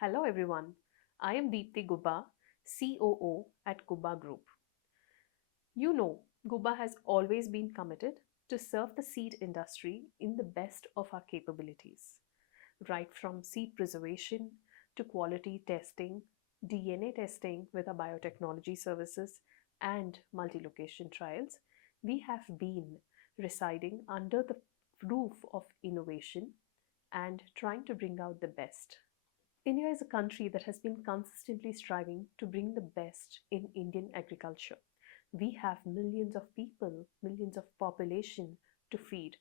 Hello everyone, I am Deepthi Gubba, COO at Gubba Group. You know, Gubba has always been committed to serve the seed industry in the best of our capabilities. Right from seed preservation to quality testing, DNA testing with our biotechnology services, and multi location trials, we have been residing under the roof of innovation and trying to bring out the best. India is a country that has been consistently striving to bring the best in Indian agriculture. We have millions of people, millions of population to feed,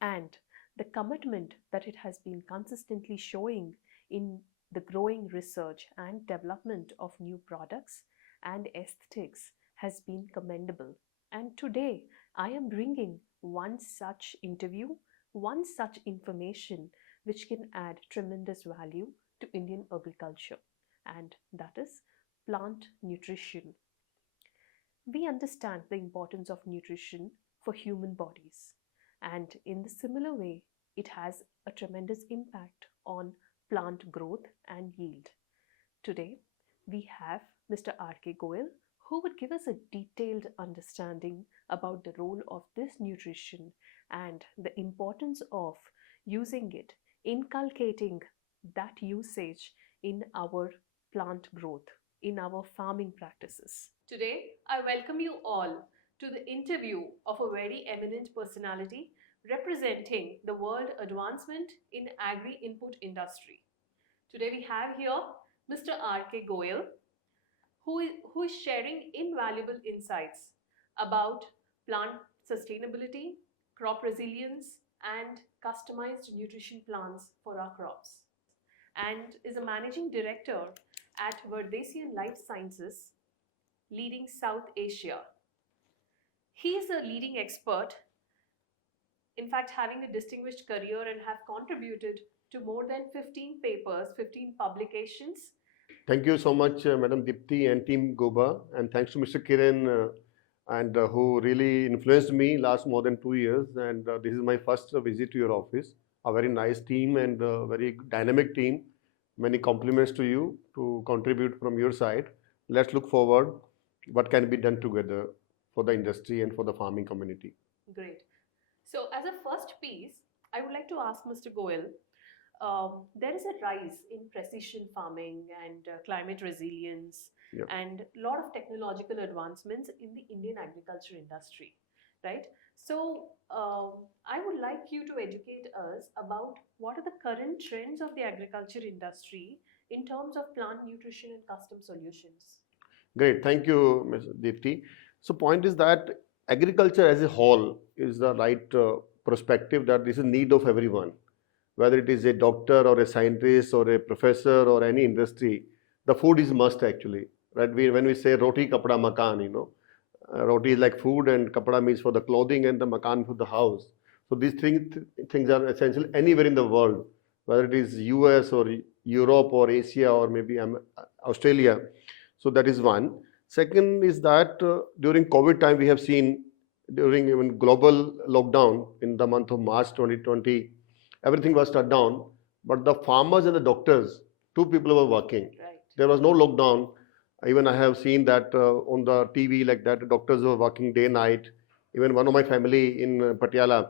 and the commitment that it has been consistently showing in the growing research and development of new products and aesthetics has been commendable. And today I am bringing one such interview, one such information which can add tremendous value to Indian agriculture, and that is plant nutrition. We understand the importance of nutrition for human bodies, and in the similar way, it has a tremendous impact on plant growth and yield. Today, we have Mr. R.K. Goyal, who would give us a detailed understanding about the role of this nutrition and the importance of using it, inculcating that usage in our plant growth, in our farming practices. Today, I welcome you all to the interview of a very eminent personality representing the world advancement in agri-input industry. Today we have here Mr. R.K. Goyal, who is sharing invaluable insights about plant sustainability, crop resilience, and customized nutrition plans for our crops, and is a managing director at Verdesian Life Sciences, leading South Asia. He is a leading expert, in fact, having a distinguished career and have contributed to more than 15 papers, 15 publications. Thank you so much, Madam Deepthi and Team Goba, and thanks to Mr. Kiran, and who really influenced me last more than 2 years. And this is my first visit to your office. A very nice team and a very dynamic team. Many compliments to you to contribute from your side. Let's look forward what can be done together for the industry and for the farming community. Great. So, as a first piece, I would like to ask Mr. Goyal, there is a rise in precision farming and climate resilience Yeah. and a lot of technological advancements in the Indian agriculture industry, right? So, I would like you to educate us about what are the current trends of the agriculture industry in terms of plant nutrition and custom solutions. Great, thank you, Ms. Deepthi. So, point is that agriculture as a whole is the right perspective that this is need of everyone, whether it is a doctor or a scientist or a professor or any industry. The food is must actually, right? When we say roti, kapda, makan, roti is like food and kapda means for the clothing and the makan for the house. So these things are essential anywhere in the world, whether it is US or Europe or Asia or maybe Australia. So that is one. Second is that during COVID time we have seen during even global lockdown in the month of March 2020, everything was shut down, but the farmers and the doctors, two people were working. Right. There was no lockdown. Even I have seen that on the TV like that, doctors were working day night. Even one of my family in Patiala,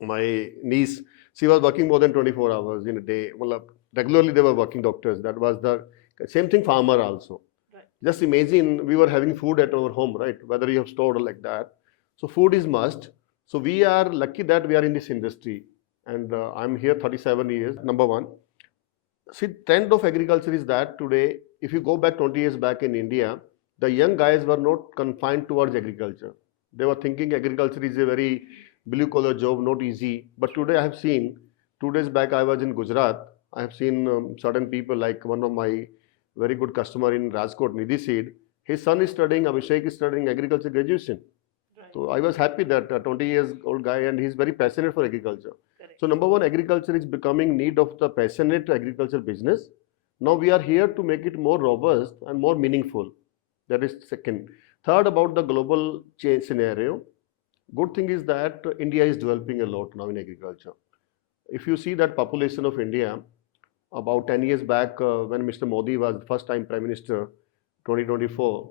my niece, she was working more than 24 hours in a day. Well, regularly they were working doctors. That was the same thing farmer also. Right. Just imagine we were having food at our home, right? Whether you have stored or like that. So food is must. So we are lucky that we are in this industry, and I'm here 37 years. Number one, see, trend of agriculture is that today, if you go back 20 years back in India, the young guys were not confined towards agriculture. They were thinking agriculture is a very blue collar job, not easy. But today I have seen, 2 days back I was in Gujarat. I have seen certain people like one of my very good customer in Rajkot, Nidhi Seed. His son is studying, Abhishek is studying agriculture graduation. Right. So I was happy that a 20 years old guy and he's very passionate for agriculture. Correct. So number one, agriculture is becoming need of the passionate agriculture business. Now we are here to make it more robust and more meaningful. That is second. Third, about the global change scenario. Good thing is that India is developing a lot now in agriculture. If you see that population of India, About 10 years back, when Mr. Modi was first time Prime Minister, 2024,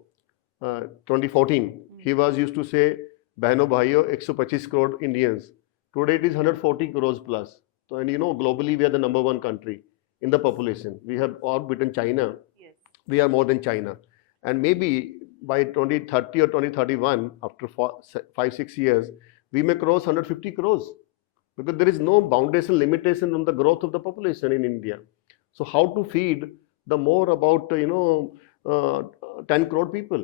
2014, he was used to say, "Bahno bhaiyo, 125 crore Indians." Today it is 140 crores plus. So, and you know, globally we are the number one country in the population. We have outbeaten China. Yes. We are more than China. And maybe by 2030 or 2031, after 5, 6 years, we may cross 150 crores because there is no boundaries and limitation on the growth of the population in India. So how to feed the more about 10 crore people?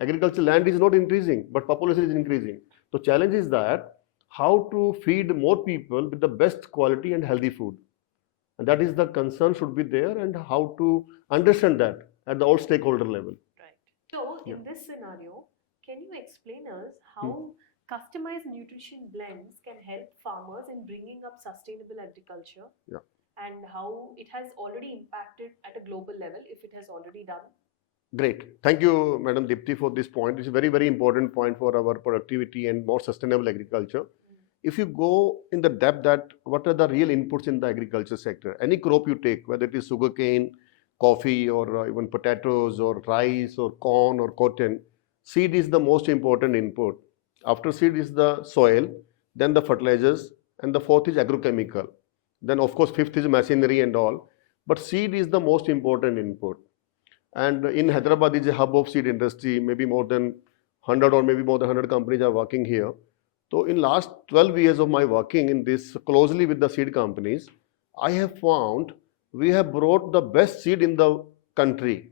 Agricultural land is not increasing, but population is increasing. The challenge is that how to feed more people with the best quality and healthy food. And that is the concern should be there, and how to understand that at the all stakeholder level. Right. So, Yeah. in this scenario, can you explain us how customized nutrition blends can help farmers in bringing up sustainable agriculture? Yeah. And how it has already impacted at a global level, if it has already done? Great. Thank you, Madam Deepthi, for this point. It's a very, very important point for our productivity and more sustainable agriculture. If you go in the depth that what are the real inputs in the agriculture sector, any crop you take, whether it is sugarcane, coffee, or even potatoes, or rice, or corn, or cotton, seed is the most important input. After seed is the soil, then the fertilizers, and the fourth is agrochemical. Then, of course, fifth is machinery and all. But seed is the most important input. And in Hyderabad is a hub of seed industry, maybe more than 100 or maybe more than 100 companies are working here. So in last 12 years of my working in this closely with the seed companies, I have found we have brought the best seed in the country.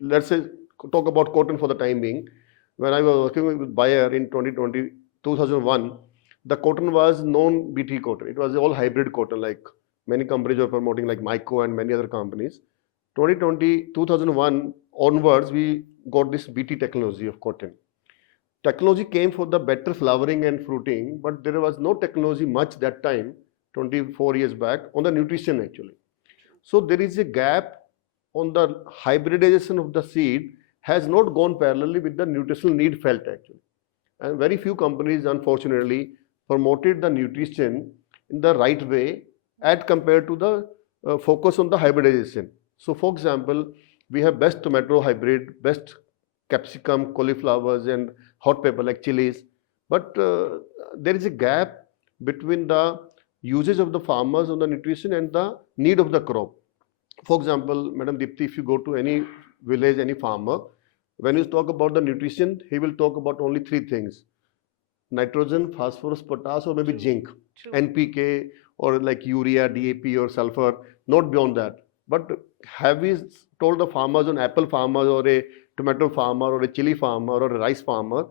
Let's say talk about cotton for the time being. When I was working with Bayer in 2020, 2001, the cotton was non-BT cotton. It was all hybrid cotton, like many companies were promoting, like Myco and many other companies. 2020, 2001 onwards, we got this BT technology of cotton. Technology came for the better flowering and fruiting, but there was no technology much that time, 24 years back, on the nutrition actually. So there is a gap on the hybridization of the seed has not gone parallelly with the nutritional need felt actually. And very few companies, unfortunately, promoted the nutrition in the right way as compared to the focus on the hybridization. So, for example, we have best tomato hybrid, best capsicum, cauliflowers, and hot pepper like chilies. But there is a gap between the usage of the farmers on the nutrition and the need of the crop. For example, Madam Deepthi, if you go to any village, any farmer, when you talk about the nutrition, he will talk about only three things: nitrogen, phosphorus, potash, or maybe zinc, NPK, or like urea, DAP, or sulfur, not beyond that. But have we told the farmers, an apple farmer, or a tomato farmer, or a chili farmer, or a rice farmer,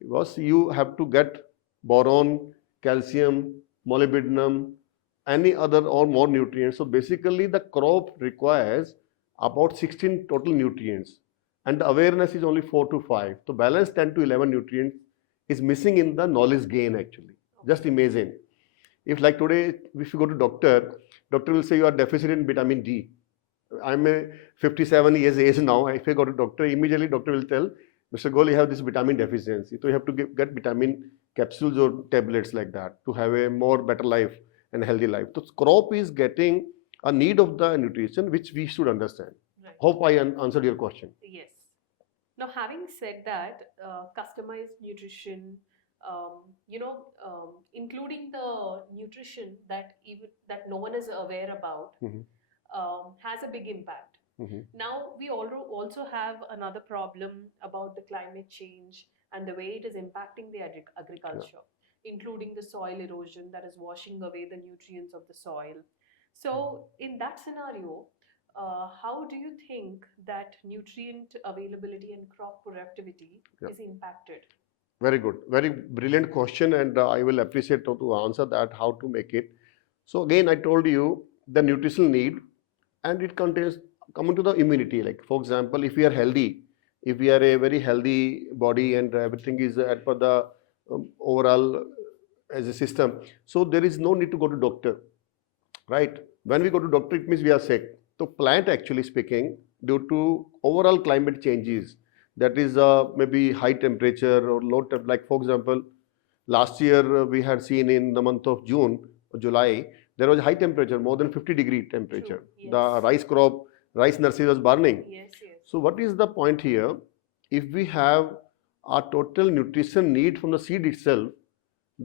was you have to get boron, calcium, molybdenum, any other or more nutrients. So basically the crop requires about 16 total nutrients, and the awareness is only 4 to 5. So balance 10 to 11 nutrients is missing in the knowledge gain actually. Just imagine. If like today, if you go to doctor will say you are deficient in vitamin D. I'm a 57 years age now. If I go to doctor, immediately doctor will tell, Mr. Goyal, you have this vitamin deficiency. So you have to get vitamin capsules or tablets like that to have a more better life and healthy life. So crop is getting a need of the nutrition which we should understand. Right. Hope I answered your question. Yes. Now, having said that, customized nutrition, including the nutrition that no one is aware about, has a big impact. Now, we also have another problem about the climate change and the way it is impacting the agriculture, including the soil erosion that is washing away the nutrients of the soil. So, in that scenario, how do you think that nutrient availability and crop productivity is impacted? Very good. Very brilliant question, and I will appreciate to answer that, how to make it. So again, I told you the nutritional need, and it contains coming to the immunity. Like for example, if we are healthy, if we are a very healthy body and everything is at per the overall as a system, so there is no need to go to doctor, right? When we go to doctor, it means we are sick. So plant actually speaking, due to overall climate changes, that is maybe high temperature or low temperature. Like for example, last year we had seen in the month of June or July, there was high temperature, more than 50-degree temperature. True. Yes. The rice crop, rice nursery was burning. Yes, yes. So what is the point here? If we have a total nutrition need from the seed itself,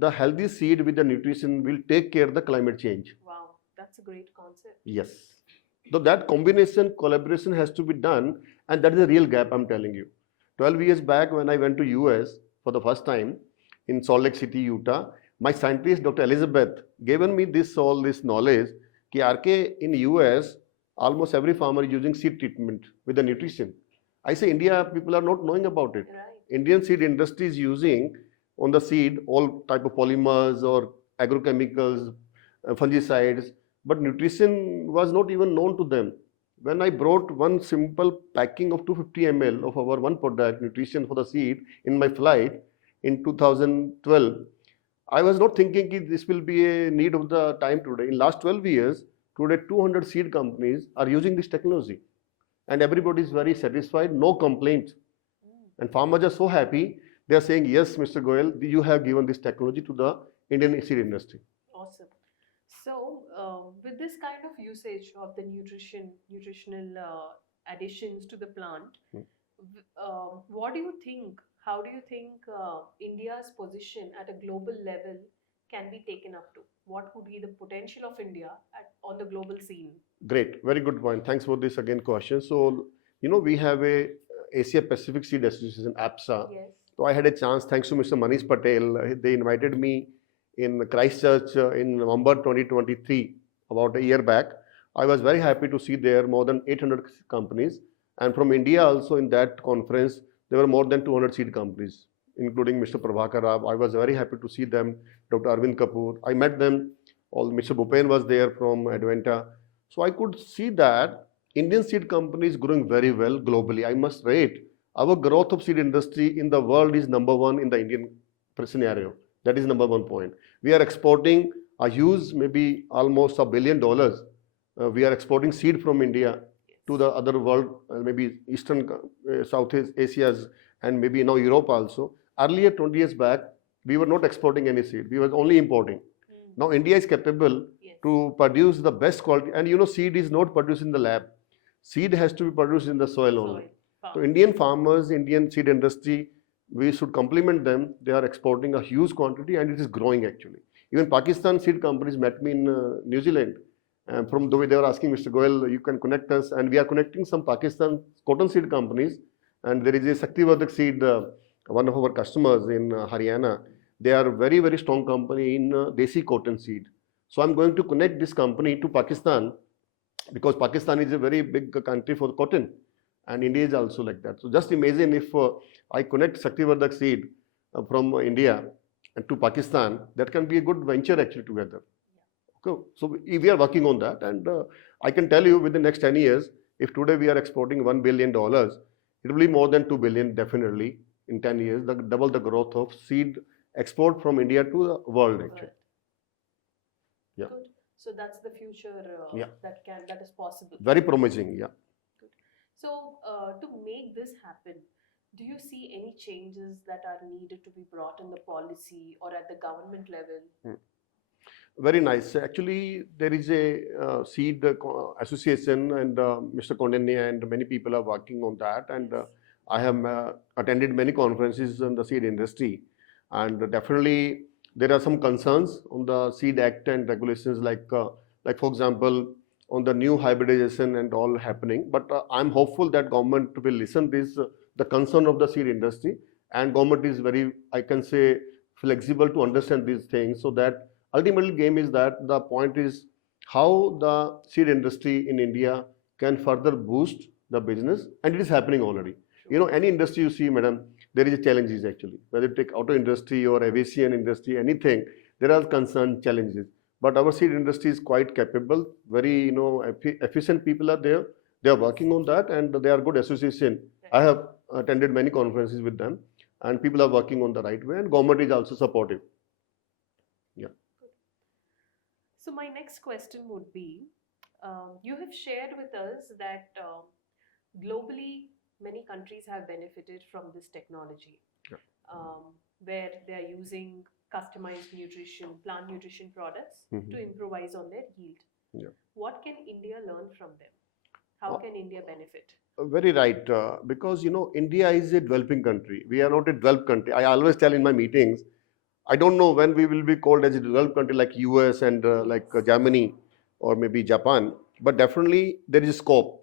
the healthy seed with the nutrition will take care of the climate change. Wow, that's a great concept. Yes. So that combination, collaboration has to be done, and that is a real gap, I'm telling you. 12 years back when I went to US for the first time in Salt Lake City, Utah, my scientist, Dr. Elizabeth, given me all this knowledge, कि RK in US, almost every farmer is using seed treatment with the nutrition. I say India, people are not knowing about it. Right. Indian seed industry is using on the seed all type of polymers or agrochemicals, fungicides, but nutrition was not even known to them. When I brought one simple packing of 250 ml of our one product, nutrition for the seed, in my flight in 2012, I was not thinking that this will be a need of the time today. In last 12 years, today 200 seed companies are using this technology, and everybody is very satisfied, no complaints. And farmers are so happy. They are saying, yes, Mr. Goyal, you have given this technology to the Indian seed industry. Awesome. So, with this kind of usage of the nutritional additions to the plant, what do you think? How do you think India's position at a global level can be taken up to? What would be the potential of India on the global scene? Great, very good point. Thanks for this again question. So, we have a Asia Pacific Seed Association, APSA. Yes. So I had a chance, thanks to Mr. Manish Patel. They invited me in Christchurch in November 2023, about a year back. I was very happy to see there more than 800 companies. And from India also in that conference, there were more than 200 seed companies, including Mr. Prabhakar Rao. I was very happy to see them, Dr. Arvind Kapoor. I met them. Mr. Bhupen was there from Adventa. So I could see that Indian seed company is growing very well globally. I must rate our growth of seed industry in the world is number one in the Indian scenario. That is number one point. We are exporting a huge, maybe almost $1 billion. We are exporting seed from India to the other world, maybe Eastern, Southeast Asia, and maybe now Europe also. Earlier, 20 years back, we were not exporting any seed. We were only importing. Now India is capable to produce the best quality, and seed is not produced in the lab. Seed has to be produced in the soil only. So Indian farmers, Indian seed industry, we should compliment them. They are exporting a huge quantity and it is growing actually. Even Pakistan seed companies met me in New Zealand. And from the way they were asking, Mr. Goyal, you can connect us, and we are connecting some Pakistan cotton seed companies. And there is a Shaktivardak seed, one of our customers in Haryana. They are a very, very strong company in Desi cotton seed. So I'm going to connect this company to Pakistan, because Pakistan is a very big country for cotton, and India is also like that. So just imagine if I connect Shaktivardak seed from India and to Pakistan, that can be a good venture actually together. Okay. So we are working on that, and I can tell you within the next 10 years, if today we are exporting $1 billion, it will be more than 2 billion definitely in 10 years, double the growth of seed export from India to the world actually. Yeah. Good. So that's the future that is possible. Very promising, yeah. Good. So to make this happen, do you see any changes that are needed to be brought in the policy or at the government level? Very nice. Actually, there is a seed association, and Mr. Kondenia and many people are working on that. And I have attended many conferences on the seed industry, and definitely there are some concerns on the Seed Act and regulations, like for example, on the new hybridization and all happening. But I'm hopeful that government will listen this the concern of the seed industry, and government is very, I can say, flexible to understand these things, so that ultimately game is that the point is how the seed industry in India can further boost the business, and it is happening already. Any industry you see, madam, there is challenges actually. Whether you take auto industry or aviation industry, anything, there are concern challenges. But our seed industry is quite capable, very efficient people are there. They are working on that, and they are good association. I have attended many conferences with them, and people are working on the right way, and government is also supportive. Yeah. So my next question would be, you have shared with us that globally many countries have benefited from this technology, where they are using customized nutrition, plant nutrition products to improvise on their yield. Yeah. What can India learn from them? How can India benefit? Very right, because India is a developing country. We are not a developed country. I always tell in my meetings, I don't know when we will be called as a developed country like US and Germany or maybe Japan, but definitely there is scope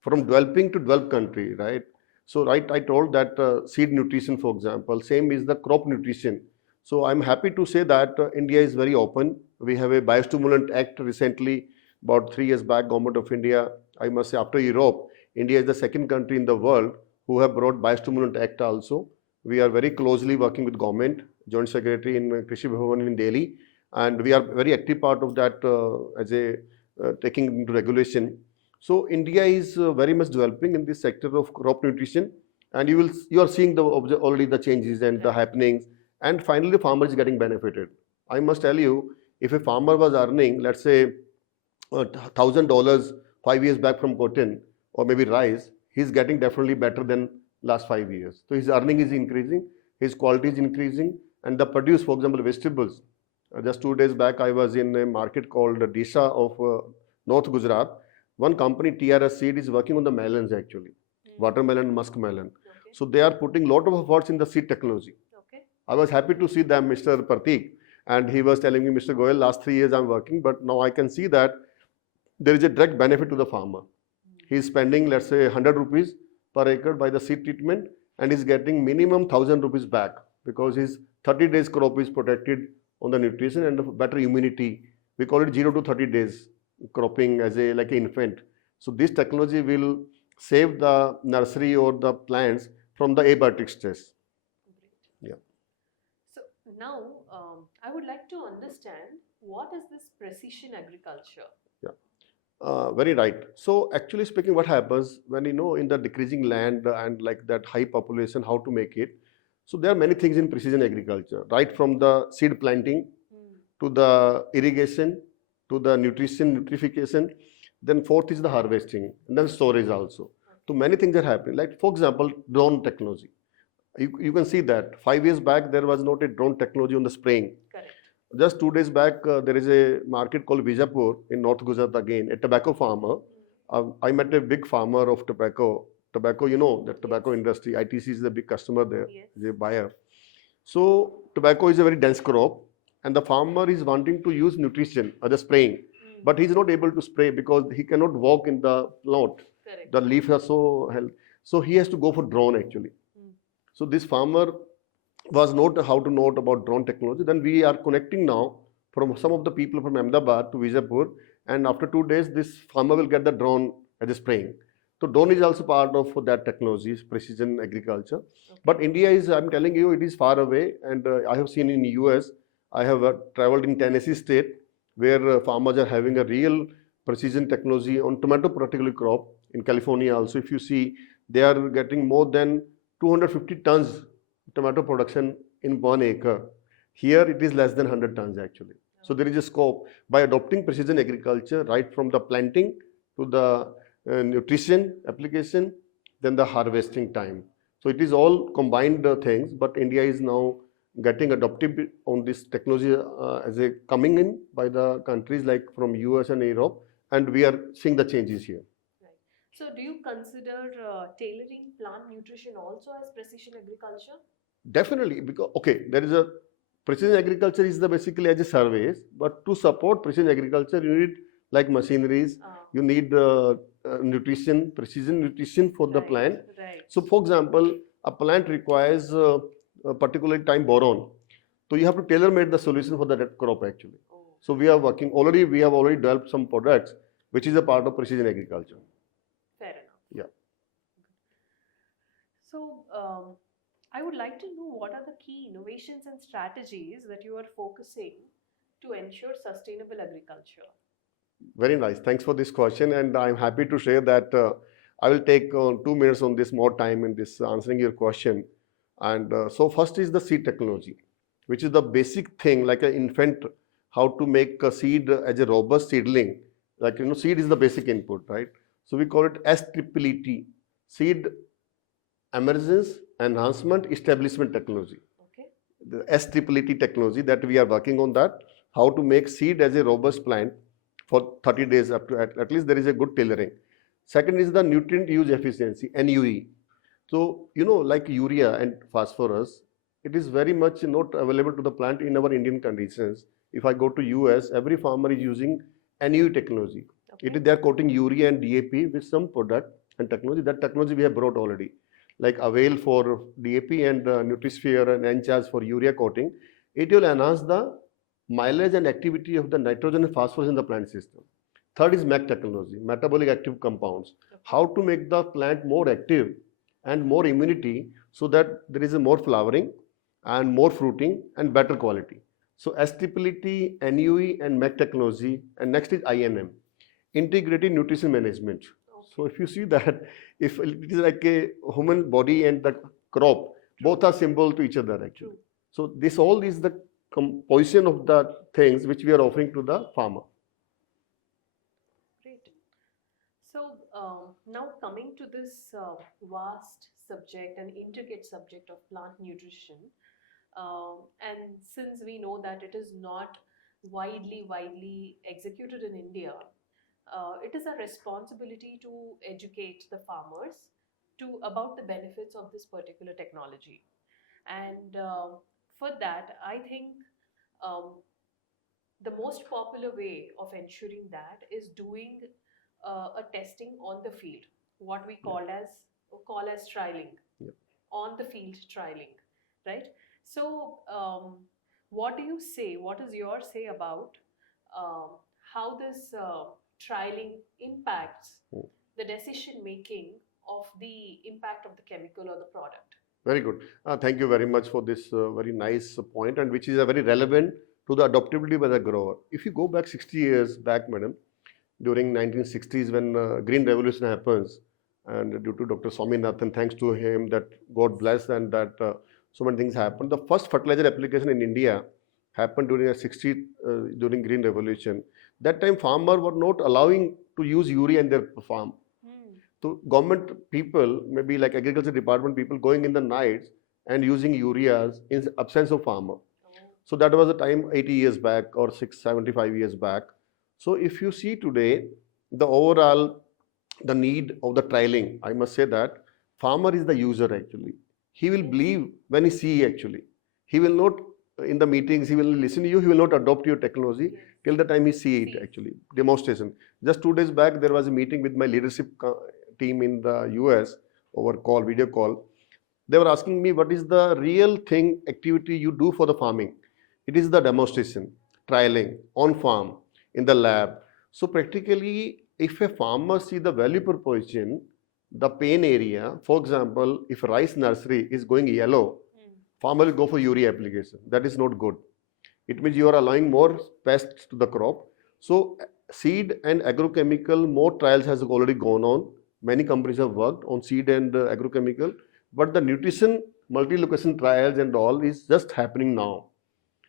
from developing to developed country, right? So right, I told that seed nutrition, for example, same is the crop nutrition. So I'm happy to say that India is very open. We have a biostimulant act recently, about 3 years back, Government of India, I must say after Europe, India is the second country in the world who have brought biostimulant act also. We are very closely working with government, Joint Secretary in Krishi Bhavan in Delhi, and we are very active part of that as a taking into regulation. So India is very much developing in this sector of crop nutrition, and you are seeing already the changes and the happenings, and finally the farmer is getting benefited. I must tell you, if a farmer was earning, let's say, $1,000 5 years back from cotton or maybe rice, he's getting definitely better than last 5 years. So his earning is increasing, his quality is increasing, and the produce, for example, vegetables. Just 2 days back, I was in a market called Disha of North Gujarat. One company, TRS Seed, is working on the melons actually, watermelon, muskmelon. Okay. So they are putting a lot of efforts in the seed technology. Okay. I was happy to see them, Mr. Pratik, and he was telling me, Mr. Goyal, last 3 years I'm working, but now I can see that there is a direct benefit to the farmer. He is spending, let's say, 100 rupees per acre by the seed treatment, and is getting minimum 1,000 rupees back because his 30 days crop is protected on the nutrition and better immunity. We call it 0 to 30 days cropping as a like an infant. So this technology will save the nursery or the plants from the abiotic stress. Great. Yeah. So now I would like to understand what is this precision agriculture? Very right. So actually speaking, what happens when in the decreasing land and like that high population, how to make it? So there are many things in precision agriculture, right from the seed planting to the irrigation to the nutrification. Then fourth is the harvesting and then storage also. So many things are happening. Like for example, drone technology. You can see that 5 years back there was not a drone technology on the spraying. Correct. Just 2 days back, there is a market called Vijapur in North Gujarat again, a tobacco farmer. I met a big farmer of tobacco. Tobacco, the tobacco industry. ITC is the big customer there, Yes. is a buyer. So tobacco is a very dense crop, and the farmer is wanting to use nutrition as a spraying, but he's not able to spray because he cannot walk in the plot. Correct. The leaves are so held. So he has to go for drone actually. So this farmer was not how to know about drone technology. Then we are connecting now from some of the people from Ahmedabad to Vijaypur, and after 2 days, this farmer will get the drone as a spraying. So drone is also part of that technology, precision agriculture. Okay. But India is, I'm telling you, it is far away, and I have seen in US, I have traveled in Tennessee state, where farmers are having a real precision technology on tomato particularly crop. In California also, if you see, they are getting more than 250 tons tomato production in 1 acre. Here it is less than 100 tons actually. So there is a scope by adopting precision agriculture right from the planting to the nutrition application, then the harvesting time. So it is all combined things, but India is now getting adopted on this technology as a coming in by the countries like from US and Europe, and we are seeing the changes here. Right. So do you consider tailoring plant nutrition also as precision agriculture? Definitely, because there is a precision agriculture is the basically as a service, but to support precision agriculture, you need like machineries, you need nutrition, precision nutrition for the plant. Right. So, for example, a plant requires a particular time boron, so you have to tailor made the solution for that crop actually. So we are working already. We have already developed some products which is a part of precision agriculture. Fair enough. Yeah. So I would like to know what are the key innovations and strategies that you are focusing to ensure sustainable agriculture? Very nice. Thanks for this question, and I'm happy to share that I will take 2 minutes on this more time in this answering your question. And so first is the seed technology, which is the basic thing like an infant, how to make a seed as a robust seedling. Like seed is the basic input, right? So we call it STPLT, seed emergence, enhancement, establishment technology. Okay. the STTT technology that we are working on that, how to make seed as a robust plant for 30 days up to at least there is a good tailoring. Second is the nutrient use efficiency, NUE. So, like urea and phosphorus, it is very much not available to the plant in our Indian conditions. If I go to US, every farmer is using NUE technology. Okay. They are coating urea and DAP with some product and technology. That technology we have brought already, like Avail for DAP and Nutrisphere and Encharge for urea coating. It will enhance the mileage and activity of the nitrogen and phosphorus in the plant system. Third is MEC technology, metabolic active compounds. How to make the plant more active and more immunity so that there is a more flowering and more fruiting and better quality. So STTT, NUE and MEC technology, and next is INM, integrated nutrition management. So if you see that, if it is like a human body and the crop, both are symbol to each other actually. So this all is the composition of the things which we are offering to the farmer. Great. So now coming to this vast subject and intricate subject of plant nutrition, and since we know that it is not widely executed in India, it is a responsibility to educate the farmers to about the benefits of this particular technology. And for that, I think um, the most popular way of ensuring that is doing a testing on the field, what we call as trialing, Yeah. on the field trialing, right? So, what do you say? What is your say about um, how this trialing impacts Mm. the decision making of the impact of the chemical or the product? Very good. Thank you very much for this very nice point, and which is a very relevant to the adaptability by the grower. If you go back 60 years back, madam, during 1960s when Green Revolution happens, and due to Dr. Swaminathan, thanks to him, that God bless, and that so many things happened. The first fertilizer application in India happened during during Green Revolution. That time, farmers were not allowing to use urea in their farm. Hmm. So government people, maybe like agriculture department people, going in the nights and using ureas in absence of farmer. Oh. So that was the time 80 years back or 675 years back. So if you see today, the overall the need of the trialing, I must say that farmer is the user actually. He will Yes. believe when he see actually. He will not in the meetings, he will listen to you, he will not adopt your technology Yes. till the time he see it See. actually. Demonstration. Just 2 days back, there was a meeting with my leadership team in the US over call, video call. They were asking me what is the real thing activity you do for the farming. It is the demonstration, trialing on farm, in the lab. So practically, if a farmer see the value proposition, the pain area, for example, if rice nursery is going yellow, Hmm. farmer will go for urea application. That is not good. It means you are allowing more pests to the crop. So seed and agrochemical, more trials has already gone on. Many companies have worked on seed and agrochemical, but the nutrition multi-location trials and all is just happening now.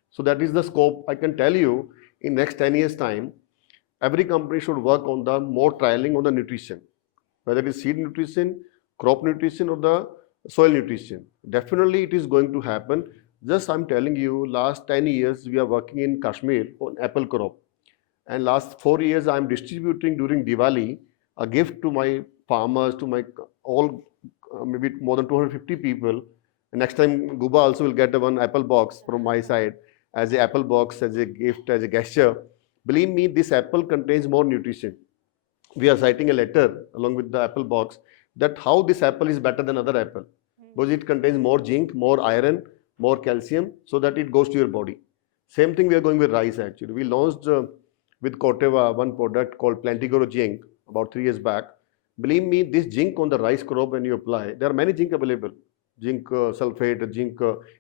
So that is the scope. I can tell you in next 10 years time, every company should work on the more trialing on the nutrition, whether it is seed nutrition, crop nutrition, or the soil nutrition. Definitely it is going to happen. Just I'm telling you, last 10 years we are working in Kashmir on apple crop. And last 4 years I'm distributing during Diwali a gift to my farmers, to my all maybe more than 250 people. And next time Gubba also will get one apple box from my side as a apple box, as a gift, as a gesture. Believe me, this apple contains more nutrition. We are citing a letter along with the apple box that how this apple is better than other apple because it contains more zinc, more iron, more calcium, so that it goes to your body. Same thing we are going with rice actually. We launched with Corteva one product called Plantigoro Zinc about 3 years back. Believe me, this zinc on the rice crop when you apply, there are many zinc available, zinc sulfate, zinc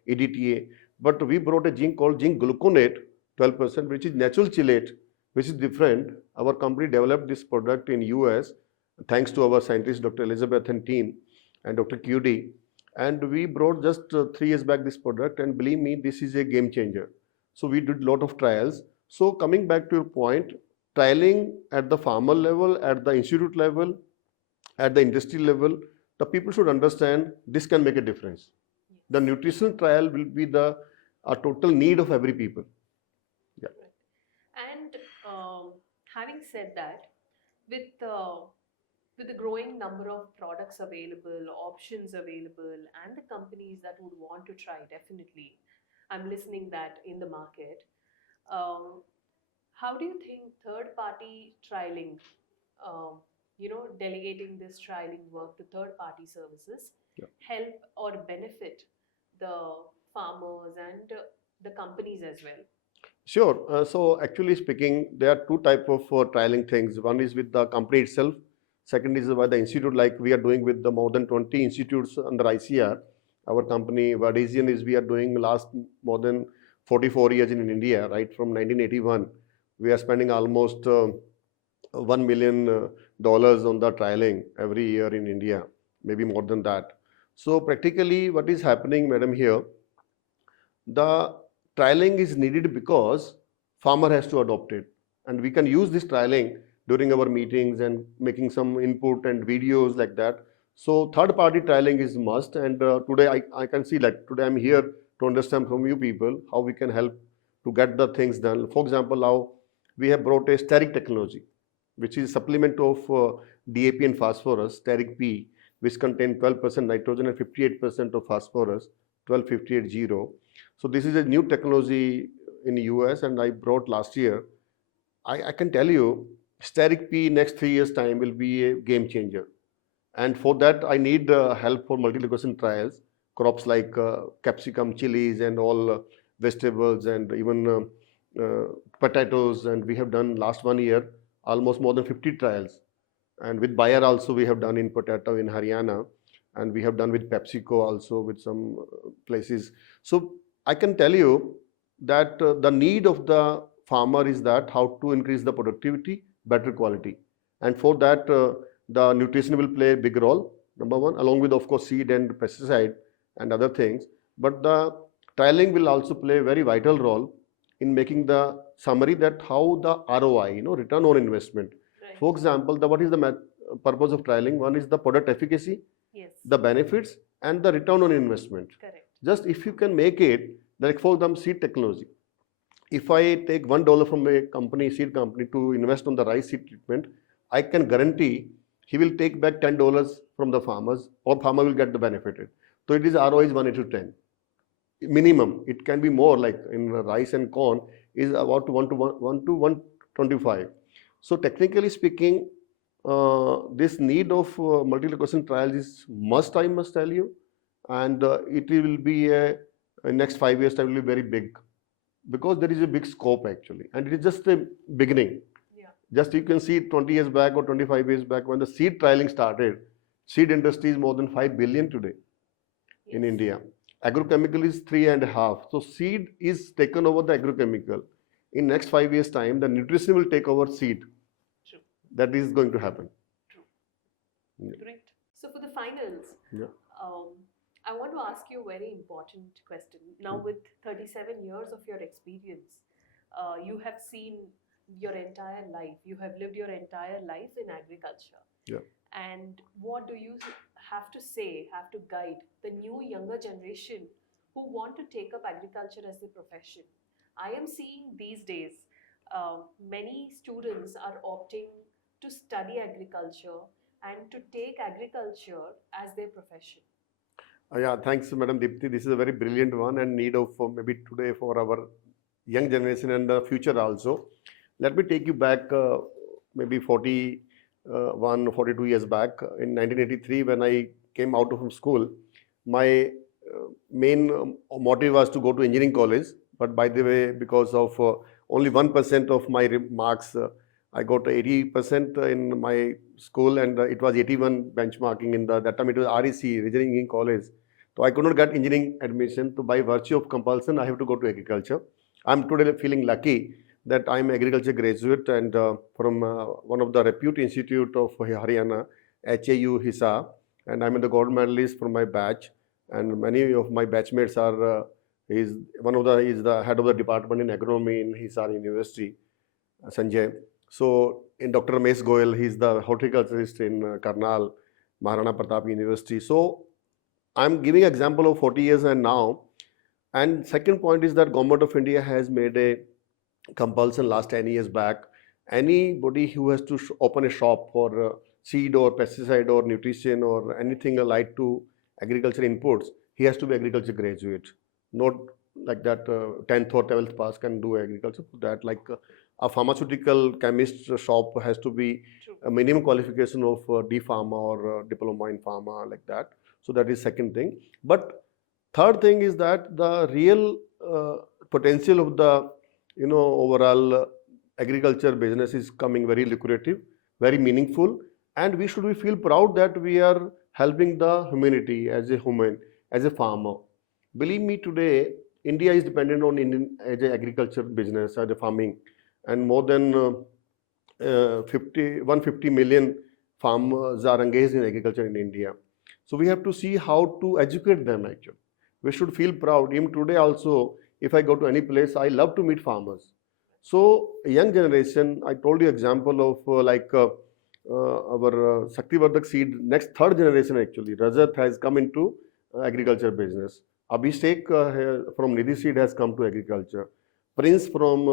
EDTA, but we brought a zinc called zinc gluconate, 12%, which is natural chelate, which is different. Our company developed this product in US, thanks to our scientist Dr. Elizabeth and team and Dr. QD. And we brought just 3 years back this product, and believe me, this is a game changer. So we did a lot of trials. So coming back to your point, trialing at the farmer level, at the institute level, at the industry level, the people should understand this can make a difference. The nutritional trial will be the a total need of every people. Yeah. And having said that, with with the growing number of products available, options available, and the companies that would want to try, definitely, I'm listening that in the market. Um, how do you think third-party trialing, delegating this trialing work to third-party services, Yeah. help or benefit the farmers and the companies as well? Sure. So actually speaking, there are two type of trialing things. One is with the company itself. Second is by the institute, like we are doing with the more than 20 institutes under ICR. Our company Verdesian is we are doing last more than 44 years in India, right from 1981. We are spending almost $1 million on the trialing every year in India, maybe more than that. So practically, what is happening, madam, here? The trialing is needed because farmer has to adopt it, and we can use this trialing during our meetings and making some input and videos like that. So third party trialing is must, and today I can see that today I'm here to understand from you people how we can help to get the things done. For example, now we have brought a steric technology, which is supplement of DAP and phosphorus, steric P, which contain 12% nitrogen and 58% of phosphorus, 12580. So this is a new technology in US, and I brought last year. I can tell you, steric P next 3 years time will be a game changer. And for that, I need help for multi-location trials, crops like capsicum, chilies, and all vegetables, and even potatoes. And we have done last 1 year almost more than 50 trials. And with Bayer also we have done in potato in Haryana, and we have done with PepsiCo also with some places. So I can tell you that the need of the farmer is that how to increase the productivity, better quality, and for that the nutrition will play a big role. Number one, along with of course seed and pesticide and other things, but the trialing will also play a very vital role in making the summary that how the ROI, return on investment. Right. For example, what is the purpose of trialing? One is the product efficacy, Yes. the benefits, and the return on investment. Correct. Just if you can make it, like for example, seed technology. If I take $1 from a company, seed company, to invest on the rice seed treatment, I can guarantee he will take back $10 from the farmers, or farmer will get the benefited. So it is ROI is 1:10 minimum. It can be more, like in rice and corn is about 1 to 125. So technically speaking, this need of multi-location trials is must, I must tell you, and it will be in next 5 years time will be very big, because there is a big scope actually, and it is just a beginning. Yeah. Just you can see 20 years back or 25 years back when the seed trialing started, seed industry is more than 5 billion today in Yes. India. Agrochemical is 3.5. So seed is taken over the agrochemical. In next 5 years time, the nutrition will take over seed. True. That is going to happen. True. Yeah. Great. So for the finals, Yeah. I want to ask you a very important question. Now, with 37 years of your experience, you have seen your entire life. You have lived your entire life in agriculture. Yeah. And what do you have to say, have to guide the new younger generation who want to take up agriculture as a profession? I am seeing these days many students are opting to study agriculture and to take agriculture as their profession. Yeah, thanks, Madam Deepthi. This is a very brilliant one and need of maybe today for our young generation and the future also. Let me take you back maybe 41 or 42 years back. In 1983, when I came out of school, my main motive was to go to engineering college. But by the way, because of only 1% of my marks, I got 80% in my school, and it was 81 benchmarking in that time. It was REC, Regional Engineering College. So I could not get engineering admission. So by virtue of compulsion, I have to go to agriculture. I'm today feeling lucky that I'm agriculture graduate, and from one of the repute institute of Haryana, HAU Hisa, and I'm in the gold medalist from my batch. And many of my batchmates are. He's the head of the department in agronomy in Hisar University, Sanjay. So in Dr. Ramesh Goyal, he's the horticulturist in Karnal, Maharana Pratap University. So I'm giving example of 40 years and now, And second point is that Government of India has made a compulsion last 10 years back. Anybody who has to open a shop for seed or pesticide or nutrition or anything allied to agriculture inputs, he has to be agriculture graduate, not like that 10th or 12th pass can do agriculture. That like a pharmaceutical chemist shop has to be True. a minimum qualification of D Pharma or diploma in pharma, like that. So that is second thing. But third thing is that the real potential of the overall agriculture business is coming very lucrative, very meaningful, and we should feel proud that we are helping the humanity as a human, as a farmer. Believe me, today India is dependent on Indian as a agriculture business, as a farming, and more than 150 million farmers are engaged in agriculture in India. So we have to see how to educate them actually. We should feel proud. Even today also, if I go to any place, I love to meet farmers. So young generation, I told you example of our Shakti Vardhak seed, next third generation actually, Rajat has come into agriculture business. Abhishek from Nidhi seed has come to agriculture. Prince from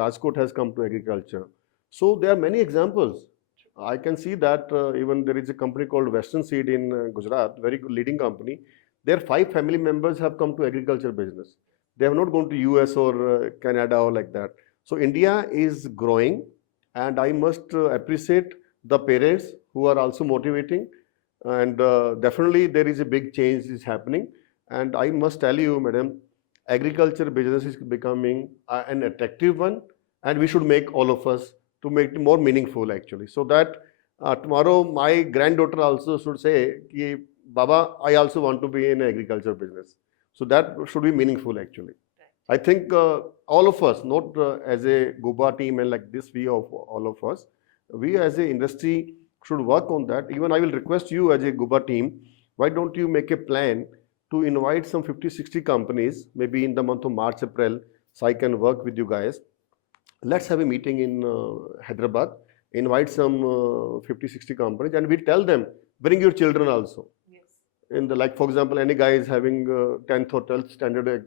Rajkot has come to agriculture. So there are many examples. I can see that even there is a company called Western Seed in Gujarat, very good leading company. Their 5 family members have come to agriculture business. They have not gone to US or Canada or like that. So India is growing, and I must appreciate the parents who are also motivating. And definitely there is a big change is happening. And I must tell you, madam, agriculture business is becoming an attractive one, and we should make all of us to make it more meaningful actually, so that tomorrow my granddaughter also should say ki, Baba, I also want to be in agriculture business. So that should be meaningful actually. I think all of us, not as a Gubba team and like this, we of all of us, we as a industry should work on that. Even I will request you as a Gubba team, why don't you make a plan to invite some 50, 60 companies, maybe in the month of March, April, so I can work with you guys. Let's have a meeting in Hyderabad, invite some 50, 60 companies, and we tell them, bring your children also. Yes. In the, like, for example, any guy is having 10th or 12th standard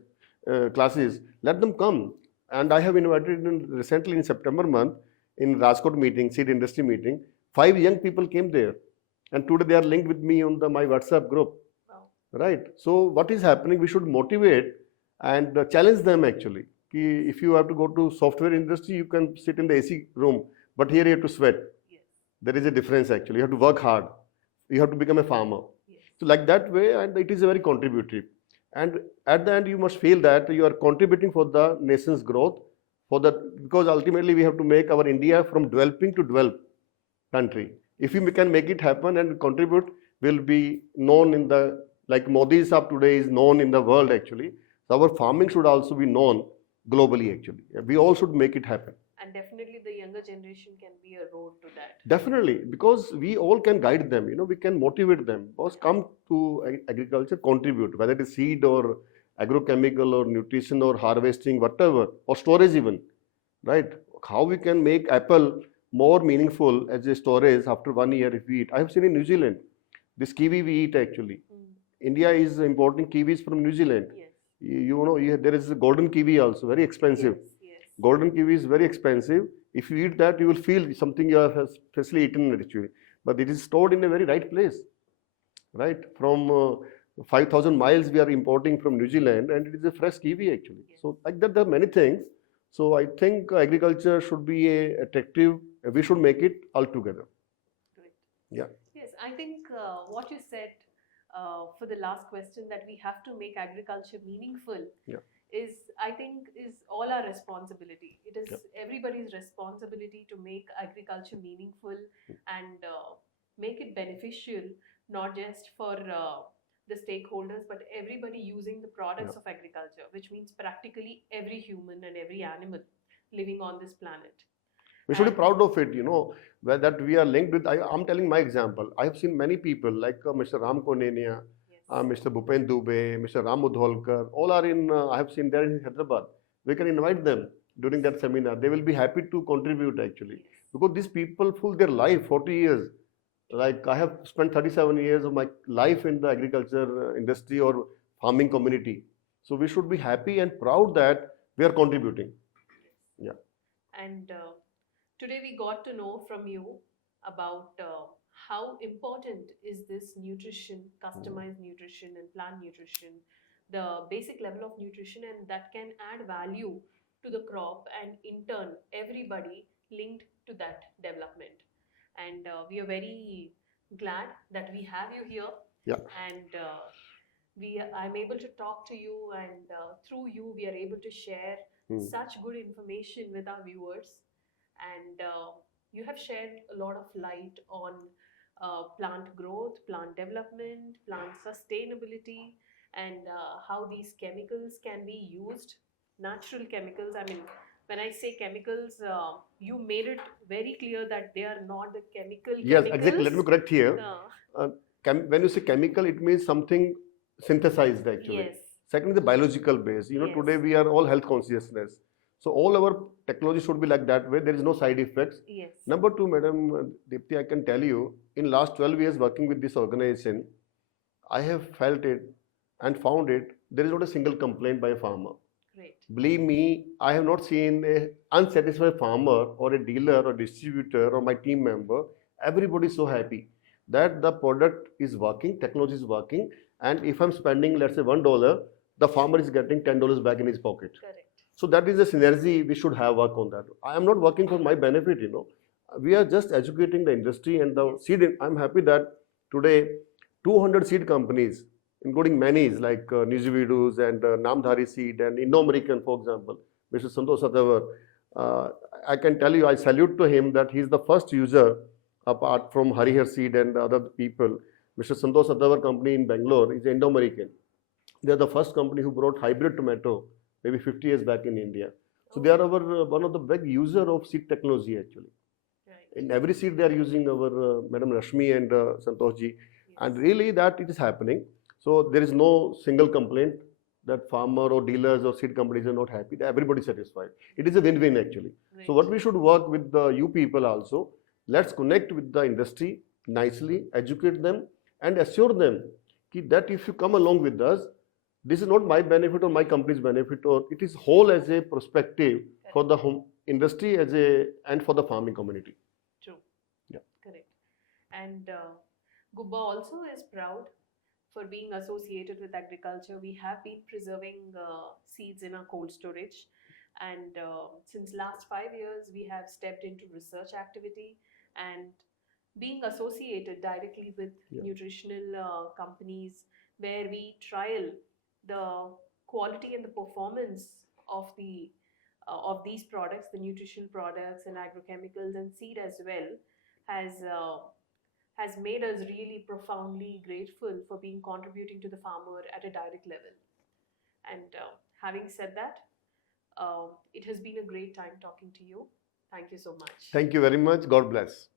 classes, let them come. And I have invited recently in September month in Rajkot meeting, seed industry meeting, 5 young people came there. And today they are linked with me on my WhatsApp group. Wow. Right? So what is happening? We should motivate and challenge them actually. If you have to go to software industry, you can sit in the AC room, but here you have to sweat. Yes. There is a difference actually. You have to work hard. You have to become a farmer. Yes. So like that way, and it is very contributory. And at the end, you must feel that you are contributing for the nation's growth, because ultimately we have to make our India from developing to developed country. If we can make it happen and contribute, will be known in the, like Modi Saab today is known in the world actually. So our farming should also be known globally actually. We all should make it happen. And definitely the younger generation can be a road to that. Definitely, because we all can guide them, we can motivate them. Because come to agriculture, contribute, whether it is seed or agrochemical or nutrition or harvesting, whatever, or storage even, right? How we can make apple more meaningful as a storage after 1 year if we eat. I have seen in New Zealand, this kiwi we eat actually. India is importing kiwis from New Zealand. Yes. There is a golden kiwi also, very expensive. Yes. Yes. Golden kiwi is very expensive. If you eat that, you will feel something you have freshly eaten actually. But it is stored in a very right place, right? From 5,000 miles we are importing from New Zealand, and it is a fresh kiwi actually. Yes. So like that, there are many things. So I think agriculture should be attractive. We should make it all together. Great. Yeah. Yes, I think what you said for the last question, that we have to make agriculture meaningful, Yeah. is, I think, is all our responsibility. It is Yeah. everybody's responsibility to make agriculture meaningful and make it beneficial, not just for the stakeholders, but everybody using the products Yeah. of agriculture, which means practically every human and every animal living on this planet. We should be And- proud of it, where that we are linked with. I'm telling my example. I have seen many people like Mr. Ram Konenia, Yes. Mr. Bhupen Dubey, Mr. Ram Udholkar, all are in, I have seen there in Hyderabad. We can invite them during that seminar. They will be happy to contribute actually. Yes. Because these people full their life, 40 years. Like I have spent 37 years of my life in the agriculture industry or farming community. So we should be happy and proud that we are contributing. Yeah. And today we got to know from you about how important is this nutrition, customized nutrition and plant nutrition, the basic level of nutrition, and that can add value to the crop and in turn everybody linked to that development. And we are very glad that we have you here. Yeah. And I'm able to talk to you, and through you we are able to share such good information with our viewers. And you have shed a lot of light on plant growth, plant development, plant sustainability, and how these chemicals can be used, natural chemicals. I mean, when I say chemicals, you made it very clear that they are not the chemical Yes, exactly. Let me chemicals. correct here. Uh, when you say chemical, it means something synthesized actually. Yes. Second is the biological base. You know, Yes. today we are all health consciousness. So all our technology should be like that way. There is no side effects. Yes. Number two, Madam Deepthi, I can tell you, in last 12 years working with this organization, I have felt it and found it. There is not a single complaint by a farmer. Great. Believe me, I have not seen a unsatisfied farmer or a dealer or distributor or my team member. Everybody is so happy that the product is working, technology is working, and if I'm spending, let's say, $1, the farmer is getting $10 back in his pocket. Correct. So that is a synergy we should have work on that. I am not working for my benefit, you know. We are just educating the industry and the seed. I'm happy that today 200 seed companies, including many like Nijividus and Namdhari Seed and Indo-American, for example, Mr. Santosh Sadavar. I can tell you, I salute to him that he's the first user, apart from Harihar Seed and other people. Mr. Santosh Sadavar company in Bangalore is Indo-American. They are the first company who brought hybrid tomato maybe 50 years back in India. So they are our one of the big user of seed technology actually. Right. In every seed they are using our Madam Rashmi and Santosh ji. Yes. And really that it is happening. So there is no single complaint that farmer or dealers or seed companies are not happy. Everybody is satisfied. It is a win-win actually. Right. So what we should work with the you people also, let's connect with the industry nicely, educate them and assure them that if you come along with us, this is not my benefit or my company's benefit, or it is whole as a perspective for the home industry as a and for the farming community. True. Yeah. Correct. And Gubba also is proud for being associated with agriculture. We have been preserving seeds in our cold storage, and since last 5 years we have stepped into research activity and being associated directly with nutritional companies where we trial the quality and the performance of these products, the nutritional products and agrochemicals and seed as well, has made us really profoundly grateful for being contributing to the farmer at a direct level. And having said that, it has been a great time talking to you. Thank you so much. Thank you very much. God bless.